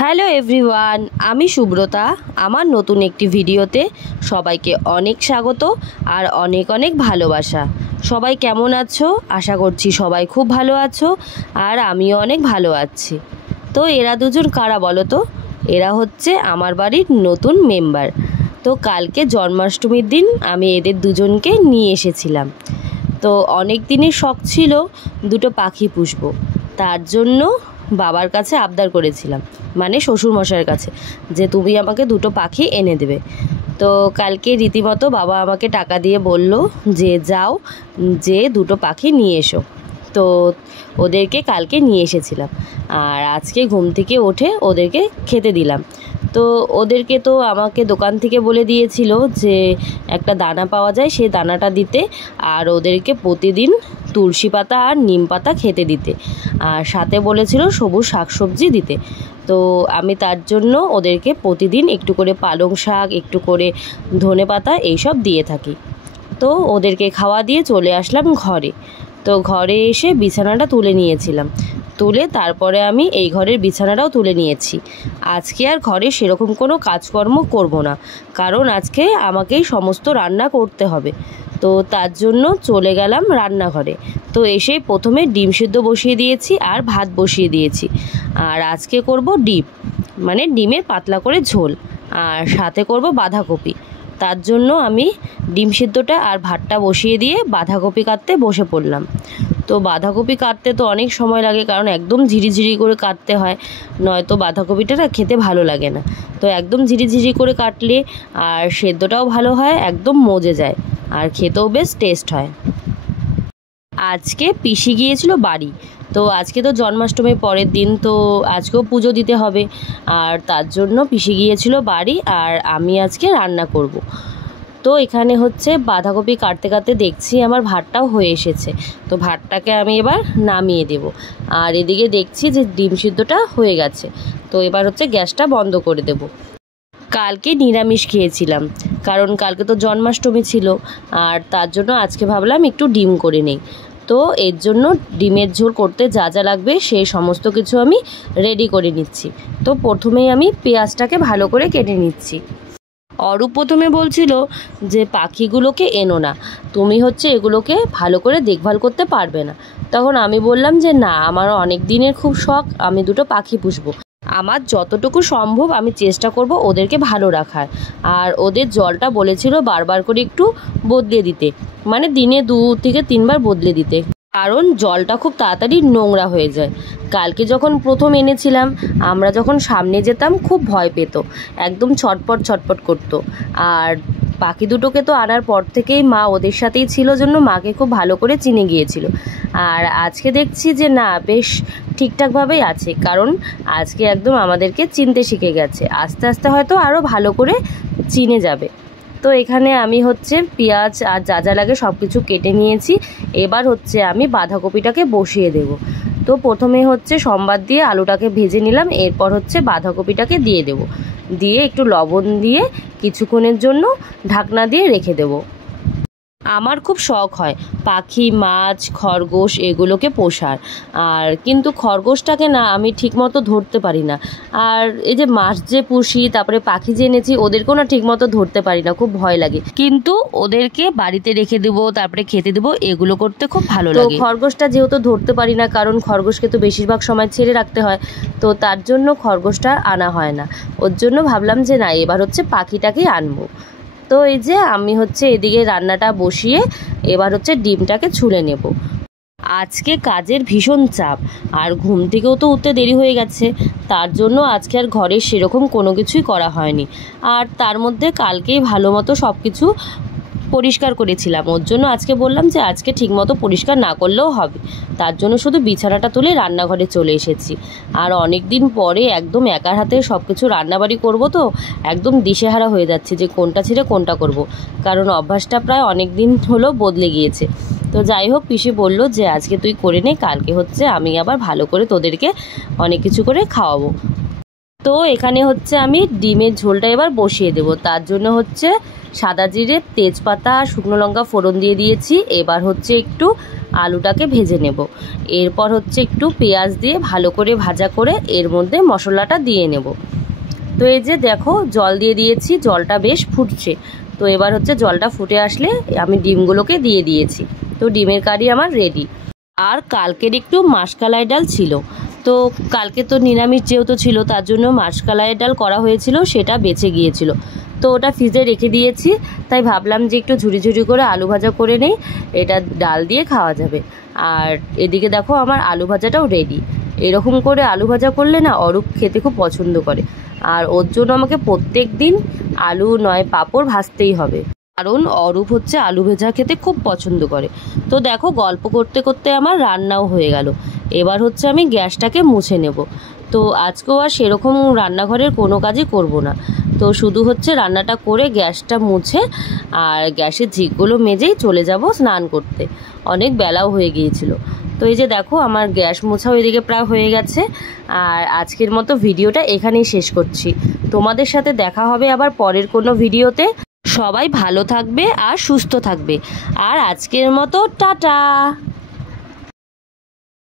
Hello everyone, আমি সুব্রতা। আমার নতুন একটি ভিডিওতে সবাইকে অনেক স্বাগত আর অনেক অনেক ভালোবাসা। সবাই কেমন আছো? আশা করছি সবাই খুব ভালো আছো আর আমিও অনেক ভালো আছি। তো এরা দুজন কারা বলো তো? এরা হচ্ছে আমার বাড়ির নতুন মেম্বার। তো কালকে জন্মাষ্টমীর দিন আমি এদের দুজনকে নিয়ে এসেছিলাম। তো অনেক দিনের শখ ছিল দুটো পাখি পুষবো, তার জন্য বাবার কাছে আবদার করেছিলাম, মানে শ্বশুরমশাইয়ের কাছে, যে তুমি আমাকে দুটো পাখি এনে দেবে। তো কালকে রীতিমতো বাবা আমাকে টাকা দিয়ে বলল যে যাও, যে দুটো পাখি নিয়ে এসো। তো ওদেরকে কালকে নিয়ে এসেছিলাম আর আজকে ঘুম থেকে উঠে ওদেরকে খেতে দিলাম। তো ওদেরকে তো আমাকে দোকান থেকে বলে দিয়েছিল যে একটা দানা পাওয়া যায়, সেই দানাটা দিতে, আর ওদেরকে প্রতিদিন তুলসী পাতা আর নিম পাতা খেতে দিতে, আর সাথে বলেছিল সবুজ শাকসবজি দিতে। তো আমি তার জন্য ওদেরকে প্রতিদিন একটু করে পালং শাক, একটু করে ধনে পাতা এইসব দিয়ে থাকি। তো ওদেরকে খাওয়া দিয়ে চলে আসলাম ঘরে। তো ঘরে এসে বিছানাটা তুলে নিয়েছিলাম, তুলে তারপরে আমি এই ঘরের বিছানাটাও তুলে নিয়েছি। আজকে আর ঘরে সেরকম কোনো কাজকর্ম করব না, কারণ আজকে আমাকেই সমস্ত রান্না করতে হবে। তো তার জন্য চলে গেলাম রান্নাঘরে। তো এসেই প্রথমে ডিম সিদ্ধ বসিয়ে দিয়েছি আর ভাত বসিয়ে দিয়েছি। আর আজকে করব ডিম, মানে ডিমের পাতলা করে ঝোল, আর সাথে করব বাঁধাকপি। তার জন্য আমি ডিম সিদ্ধটা আর ভাতটা বসিয়ে দিয়ে বাঁধাকপি কাটতে বসে পড়লাম। তো বাঁধাকপি কাটতে তো অনেক সময় লাগে, কারণ একদম ঝিরিঝিরি করে কাটতে হয়, নয়তো বাঁধাকপিটা না খেতে ভালো লাগে না। তো একদম ঝিরিঝিরি করে কাটলে আর সেদ্ধটাও ভালো হয়, একদম মজে যায় আর খেতেও বেশ টেস্ট হয়। আজকে পিসি গিয়েছিল বাড়ি। তো আজকে তো জন্মাষ্টমীর পরের দিন, তো আজকেও পুজো দিতে হবে, আর তার জন্য পিসি গিয়েছিল বাড়ি আর আমি আজকে রান্না করব। তো এখানে হচ্ছে বাঁধাকপি কাটতে কাটতে দেখছি আমার ভাতটাও হয়ে এসেছে। তো ভাতটাকে আমি এবার নামিয়ে দেব, আর এদিকে দেখছি যে ডিম সিদ্ধটা হয়ে গেছে। তো এবার হচ্ছে গ্যাসটা বন্ধ করে দেব। কালকে নিরামিষ খেয়েছিলাম, কারণ কালকে তো জন্মাষ্টমী ছিল, আর তার জন্য আজকে ভাবলাম একটু ডিম করে নেই। তো এর জন্য ডিমের ঝোল করতে যা যা লাগবে সেই সমস্ত কিছু আমি রেডি করে নিচ্ছি। তো প্রথমেই আমি পেঁয়াজটাকে ভালো করে কেটে নিচ্ছি। অরূপ প্রথমে বলছিল যে পাখিগুলোকে এনো না, তুমি হচ্ছে এগুলোকে ভালো করে দেখভাল করতে পারবে না। তখন আমি বললাম যে না, আমার অনেক দিনের খুব শখ, আমি দুটো পাখি পুষবো, আমার যতটুকু সম্ভব আমি চেষ্টা করব ওদেরকে ভালো রাখার। আর ওদের জলটা বলেছিল বারবার করে একটু বদলে দিতে, মানে দিনে 2 থেকে 3 বার বদলে দিতে, কারণ জলটা খুব তাড়াতাড়ি নোংরা হয়ে যায়। কালকে যখন প্রথম এনেছিলাম, আমরা যখন সামনে যেতাম খুব ভয় পেত, একদম ছটপট ছটপট করতো। আর পাখি দুটোকে তো আনার পর থেকেই মা ওদের সাথেই ছিল, জন্য মাকে খুব ভালো করে চিনে গিয়েছিল। আর আজকে দেখছি যে না, বেশ ঠিকঠাকভাবেই আছে, কারণ আজকে একদম আমাদেরকে চিনতে শিখে গেছে, আস্তে আস্তে হয়তো আরও ভালো করে চিনে যাবে। তো এখানে আমি হচ্ছে পেঁয়াজ আর যা যা লাগে সব কিছু কেটে নিয়েছি। এবার হচ্ছে আমি বাঁধাকপিটাকে বসিয়ে দেব। তো প্রথমে হচ্ছে সম্বার দিয়ে আলুটাকে ভেজে নিলাম, এরপর হচ্ছে বাঁধাকপিটাকে দিয়ে দেব, দিয়ে একটু লবণ দিয়ে কিছুক্ষণের জন্য ঢাকনা দিয়ে রেখে দেব। আমার খুব শখ হয় পাখি, মাছ, খরগোশ এগুলোকে পোষার, আর কিন্তু খরগোশটাকে না আমি ঠিকমতো ধরতে পারি না। আর এই যে মাছ যে পুষি, তারপরে পাখি যে এনেছি, ওদেরকেও না ঠিকমতো ধরতে পারি না, খুব ভয় লাগে। কিন্তু ওদেরকে বাড়িতে রেখে দেবো, তারপরে খেতে দেবো, এগুলো করতে খুব ভালো লাগে। তো খরগোশটা যেহেতু ধরতে পারি না, কারণ খরগোশকে তো বেশিরভাগ সময় ছেড়ে রাখতে হয়, তো তার জন্য খরগোশটা আনা হয় না। ওর জন্য ভাবলাম যে না, এবার হচ্ছে পাখিটাকেই আনবো। তো এই যে আমি হচ্ছে এদিকে রান্নাটা বসিয়ে এবার হচ্ছে ডিমটাকে ছুলে নেব। আজকে কাজের ভীষণ চাপ, আর ঘুম থেকেও তো উঠতে দেরি হয়ে গেছে, তার জন্য আজকে আর ঘরে সেরকম কোনো কিছুই করা হয়নি। আর তার মধ্যে কালকেই ভালো মতো সব কিছু পরিষ্কার করেছিলাম, ওর জন্য আজকে বললাম যে আজকে ঠিকমতো পরিষ্কার না করলেও হবে, তার জন্য শুধু বিছানাটা তুলে রান্নাঘরে চলে এসেছি। আর অনেক দিন পরে একদম একার হাতে সব কিছু রান্নাবাড়ি করব, তো একদম দিশেহারা হয়ে যাচ্ছে যে কোনটা ছেড়ে কোনটা করব, কারণ অভ্যাসটা প্রায় অনেক দিন হলো বদলে গিয়েছে। তো যাই হোক, পিসি বলল যে আজকে তুই করে নে, কালকে হচ্ছে আমি আবার ভালো করে তোদেরকে অনেক কিছু করে খাওয়াবো। তো এখানে হচ্ছে আমি ডিমের ঝোলটা এবার বসিয়ে দেব। তার জন্য হচ্ছে সাদা জিরে, তেজপাতা আর শুকনো লঙ্কা ফোড়ন দিয়ে দিয়েছি। এবার হচ্ছে একটু আলুটাকে ভেজে নেব। এরপর হচ্ছে একটু পেঁয়াজ দিয়ে ভালো করে ভাজা করে এর মধ্যে মশলাটা দিয়ে নেব। তো এই যে দেখো জল দিয়ে দিয়েছি, জলটা বেশ ফুটছে। তো এবার হচ্ছে জলটা ফুটে আসলে আমি ডিমগুলোকে দিয়ে দিয়েছি। তো ডিমের কারি আমার রেডি। আর কালকের একটু মাসকলাই ডাল ছিল, তো কালকে তো নিরামিষ যেহেতু ছিল তার জন্য মাসকলাই ডাল করা হয়েছিল, সেটা বেঁচে গিয়েছিল। তো ওটা ফ্রিজে রেখে দিয়েছি, তাই ভাবলাম যে একটু ঝুরি ঝুরি করে আলু ভাজা করে নেই, এটা ডাল দিয়ে খাওয়া যাবে। আর এদিকে দেখো আমার আলু ভাজাটাও রেডি। এরকম করে আলু ভাজা করলে না অরূপ খেতে খুব পছন্দ করে, আর ওর জন্য আমাকে প্রত্যেক দিন আলু নয় পাঁপড় ভাজতেই হবে, কারণ অরূপ হচ্ছে আলু ভেজা খেতে খুব পছন্দ করে। তো দেখো গল্প করতে করতে আমার রান্নাও হয়ে গেল। এবার হচ্ছে আমি গ্যাসটাকে মুছে নেব। তো আজকেও আর সেরকম রান্নাঘরের কোনো কাজই করব না, তো শুধু হচ্ছে রান্নাটা করে গ্যাসটা মুছে আর গ্যাসের ঝিকগুলো মেজেই চলে যাব স্নান করতে। অনেক বেলাও হয়ে গিয়েছিল। তো এই যে দেখো আমার গ্যাস মোছাও এদিকে প্রায় হয়ে গেছে। আর আজকের মতো ভিডিওটা এখানেই শেষ করছি। তোমাদের সাথে দেখা হবে আবার পরের কোনো ভিডিওতে। সবাই ভালো থাকবে আর সুস্থ থাকবে। আর আজকের মতো টাটা।